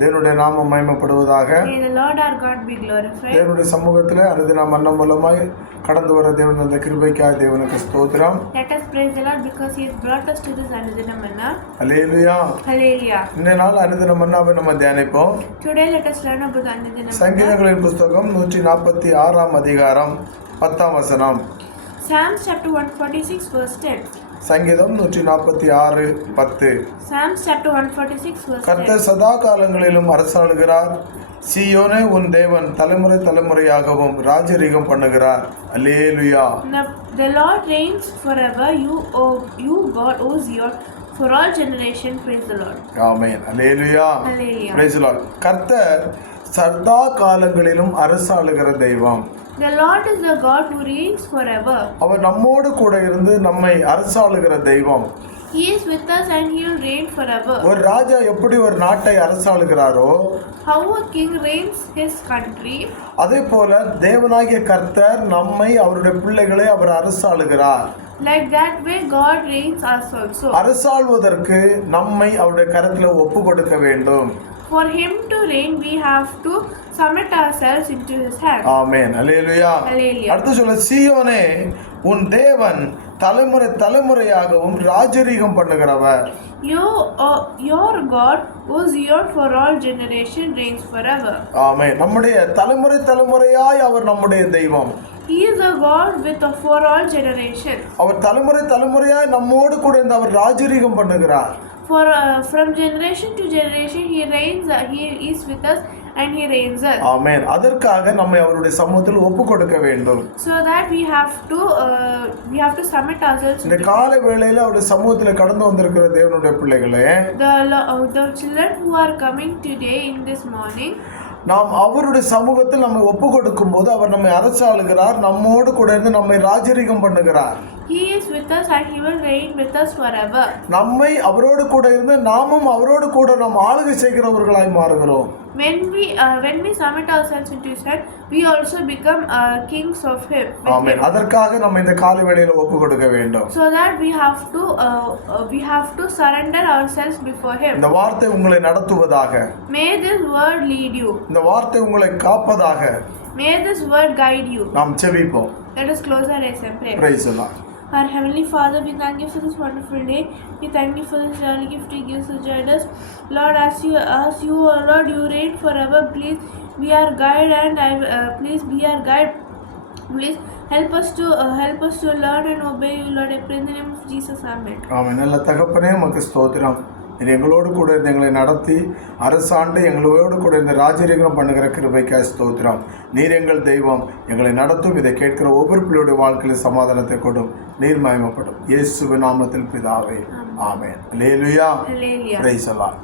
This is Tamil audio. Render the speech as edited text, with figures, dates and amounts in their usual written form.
தேவனுடைய நாமம் மகிமைப்படுவதாக. தேவனுடைய சமூகத்தில் அனுதின மன்னம் மூலமாய் கடந்து வர தேவன் அந்த கிருபைக்காக தேவனுக்கு ஸ்தோத்திரம். இந்த நாள் அனுதின மன்னாவை நம்ம தியானிப்போம். சங்கீதங்களின் புஸ்தகம் 146 அதிகாரம் 10 வசனம். Psalms chapter 146 verse 10. சங்கீதம் 146:10. Psalms chapter 146 verse 10. கர்த்தர் சதா காலங்களிலும் அரசாளுகிறார், சீயோனே உன் தேவன் தலைமுறை தலைமுறையாகவும் ராஜரீகம் பண்ணுகிறார். அல்லேலூயா. The Lord reigns forever, you God, O Zion, for all generation. Praise the Lord. Amen. Hallelujah. Hallelujah. Praise the Lord. கர்த்தர் சதா காலங்களிலும் அரசாளுகிற தெய்வம். The Lord is the God who reigns forever. அவர் நம்மோடு கூட இருந்து நம்மை அரசாளுகிற தெய்வம். He is with us and he will reign forever. ஒரு ராஜா எப்படி ஒரு நாட்டை அரசாளுகிறாரோ, how a king reigns his country, அதே போல தேவனாகிய கர்த்தர் நம்மை அவருடைய பிள்ளைகளை அவர் அரசாளுகிறார். like that way God reigns us also. அரசாள்வதற்கு நம்மை அவருடைய கரத்தில் ஒப்பு கொடுக்க வேண்டும். For him to reign, we have to submit ourselves into his hand. ஆமென். அல்லேலூயா. அடுத்து சொல்ல, சீயோனே உன் தேவன் தலைமுறை தலைமுறையாகவும் ராஜரீகம் பண்ணுகிறவர். Your God, O Zion, for all generation reigns forever. ஆமென். நம்முடைய தலைமுறை தலைமுறையாய் அவர் நம்முடைய தெய்வம். He is a God for all generations. அவர் தலைமுறை தலைமுறையாய் நம்மோடு கூட இருந்து அவர் ராஜரீகம் பண்ணுகிறார். From generation to generation he reigns, he is with us and he reigns us. ஆமென். அதற்காக நம்மை அவருடைய சமூகத்தில் ஒப்பு கொடுக்க வேண்டும். So that we have to submit ourselves. இந்த காலை வேளையில அவருடைய சமூகத்தில் கடந்து வந்திருக்கிற தேவனுடைய பிள்ளைகளே, the children who are coming today in this morning, நாம் அவருடைய சமூகத்தில் நம்மை ஒப்பு கொடுக்கும் போது அவர் நம்மை அரசாளுகிறார், நம்மோடு கூட இருந்து நம்மை ராஜரீகம் பண்ணுகிறார். He is with us and he will reign with us forever. நம்மை அவரோடு கூட இருந்து நாமும் அவரோடு கூட நாம் ஆளுகை செய்கிறவர்களாய் மாறுகிறோம். When we submit ourselves into his hand, we also become kings of him. ஆமென். அதற்காக நம்ம இந்த காலை வேளையில ஒப்பு கொடுக்க வேண்டும். So that we have to surrender ourselves before him. இந்த வார்த்தை உங்களை நடத்துவதாக. May this word lead you. இந்த வார்த்தை உங்களை காப்பதாக. May this word guide you. நாம் ஜெபிப்போம். Let us close our eyes and pray. Praise the Lord. Our Heavenly Father, we thank you for this wonderful day. We thank you for this early gift you give to join us. Lord, as you, Lord, you reign forever. Please be our guide and please be our guide. Please help us to learn and obey you, Lord. I pray in the name of Jesus. Amen. ஆமென். நல்ல தகப்பனே, உமக்கு ஸ்தோத்திரம். நீர் எங்களோடு கூட இருந்து எங்களை நடத்தி அரசாண்டு எங்களோடு கூட இந்த ராஜரீகம் பண்ணுகிற கிருபைக்காய் ஸ்தோத்திரம். நீர் எங்கள் தெய்வம், எங்களை நடத்தும். இதை கேட்கிற ஒவ்வொரு பிள்ளையுடைய வாழ்க்கையில் சமாதானத்தை கொடும். நீர் மகிமைப்படும். இயேசுவின் நாமத்தில் பிதாவே. ஆமென். அல்லேலூயா. Hallelujah. Praise the Lord.